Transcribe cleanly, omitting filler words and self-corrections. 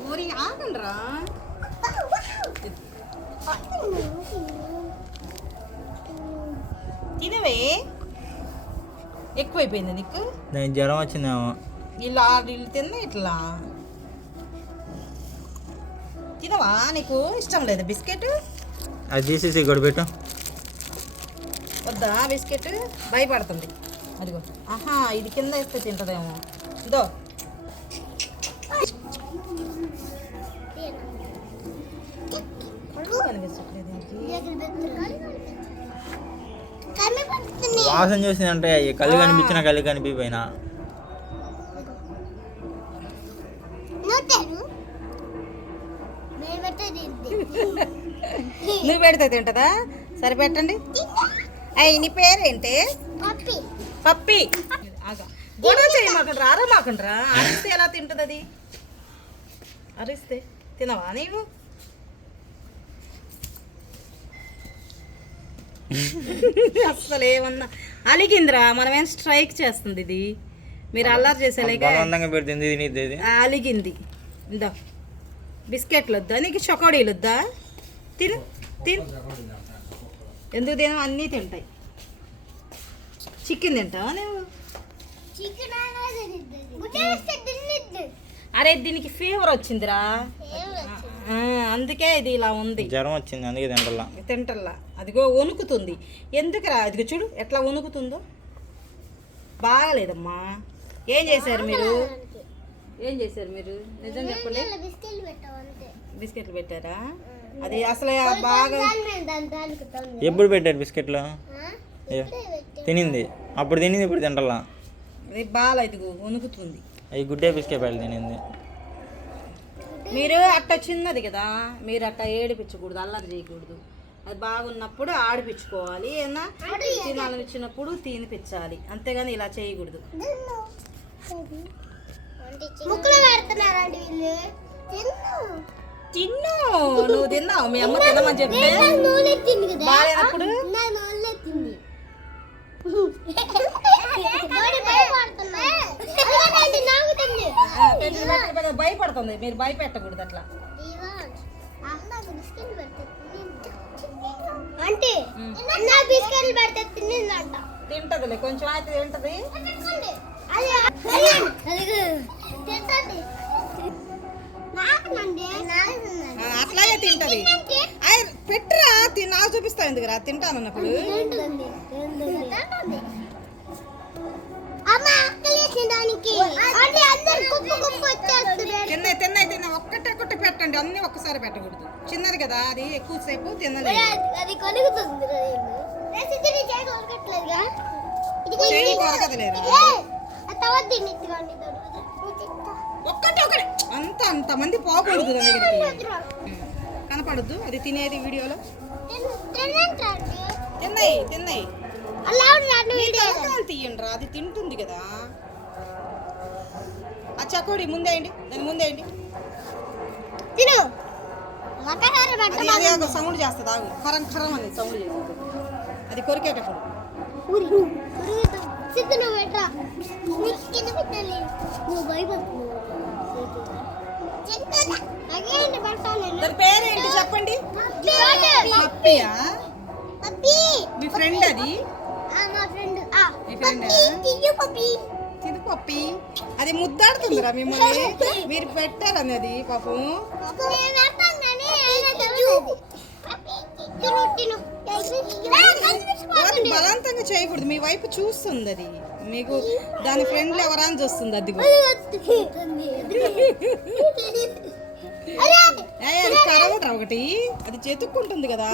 ఊరి ఆగండ్రా. తినవే, ఎక్కువైపోయింది నీకు. నేను జ్వరం వచ్చిందేమో. ఇలా వీళ్ళు తిన్నా ఇట్లా తినవా? నీకు ఇష్టం లేదా బిస్కెట్? అది తీసేసి గొడపెట్టు. వద్దా బిస్కెట్? భయపడుతుంది. అదిగో, ఆహా, ఇది కింద వేస్తే తింటదేమో. ఇదో వాసన చూసిందంటే కళ్ళు కనిపించిన కళ్ళు కనిపిపోయినా. నువ్వు పెడితే తింటదా? సరే పెట్టండి. అయ్యి నీ పేరేంటి? పప్పి. గొడవ చేయమాకండ్రా, అరమాకండ్రా. అరిస్తే ఎలా తింటుంది అది? అరిస్తే తినవా నీవు? అసలు ఏమన్నా అలిగిందిరా. మనమేం స్ట్రైక్ చేస్తుంది ఇది. మీరు అల్లరి చేసేలేక అలిగింది. ఇందా బిస్కెట్లు వద్దా నీకు? చకోడీలు వద్దా? తిను తిను. ఎందుకు తిన? అన్నీ తింటాయి. చికెన్ తింటావా నువ్వు? అరే దీనికి ఫీవర్ వచ్చిందిరా, అందుకే ఇది ఇలా ఉంది. జ్వరం వచ్చింది, అందుకే తింటల్లా. అదిగో వణుకుతుంది. ఎందుకురా? అదిగో చూడు ఎట్లా వణుకుతుందో. బాగాలేదమ్మా. ఏం చేశారు మీరు? ఏం చేశారు మీరు? నిజం చెప్పలే. బిస్కెట్లు పెట్టారా? అది అసలు బాగా ఎప్పుడు పెట్టారు బిస్కెట్లు? తినింది అప్పుడు, తినింది ఇప్పుడు తింటలా. అది బాగా ఇదిగో వణుకుతుంది. అవి గుడ్డే బిస్కెట్ తినింది. మీరు అట్ట చిన్నది కదా, మీరు అట్ట ఏడిపించకూడదు, అల్లరి చేయకూడదు. అది బాగున్నప్పుడు ఆడిపించుకోవాలి. ఏమన్నా తినాలనిచ్చినప్పుడు తినిపించాలి, అంతేగాని ఇలా చేయకూడదు. తిన్ను. నువ్వు తిన్నావు, మీ అమ్మ తినమని చెప్తే బాగాలేనప్పుడు భయపడుతుంది. మీరు భయపెట్టకూడదు అట్లా. తింటదిలే, కొంచెం అయితే తింటది. అట్లాగే తింటది. పెట్టురా, నాకు చూపిస్తా. ఎందుకురా? తింటానన్నప్పుడు తిన్న ఒక్కటే పెట్టండి. అన్ని ఒక్కసారి పెట్టకూడదు. చిన్నది కదా, అది ఎక్కువసేపు తినలేదు. ఒక్కటే అంతమంది పోకూడదు దగ్గరికి. కనపడద్దు అది తినేది వీడియోలో. తిన్నాయి తీయండి రా, అది తింటుంది కదా. ఆ చకోడి ముందేయండి, దాని ముందేయండి. తిను. సౌండ్ చేస్తుంది. ఆగు, ఖరం ఖరం అని సౌండ్ చేస్తుంది. అది కొరికేటప్పుడు. దాని పేరేంటి చెప్పండి? పప్పియా? మీ ఫ్రెండ్ అది? తిను పప్పి. అది ముద్దాడుతుందిరా మిమ్మల్ని. మీరు పెట్టారని అది పాపం. బలవంతంగా చేయకూడదు. మీ వైపు చూస్తుంది అది. మీకు దాని ఫ్రెండ్లు ఎవరా అని చూస్తుంది. అది కరవట్రా ఒకటి, అది చెతుక్కుంటుంది కదా.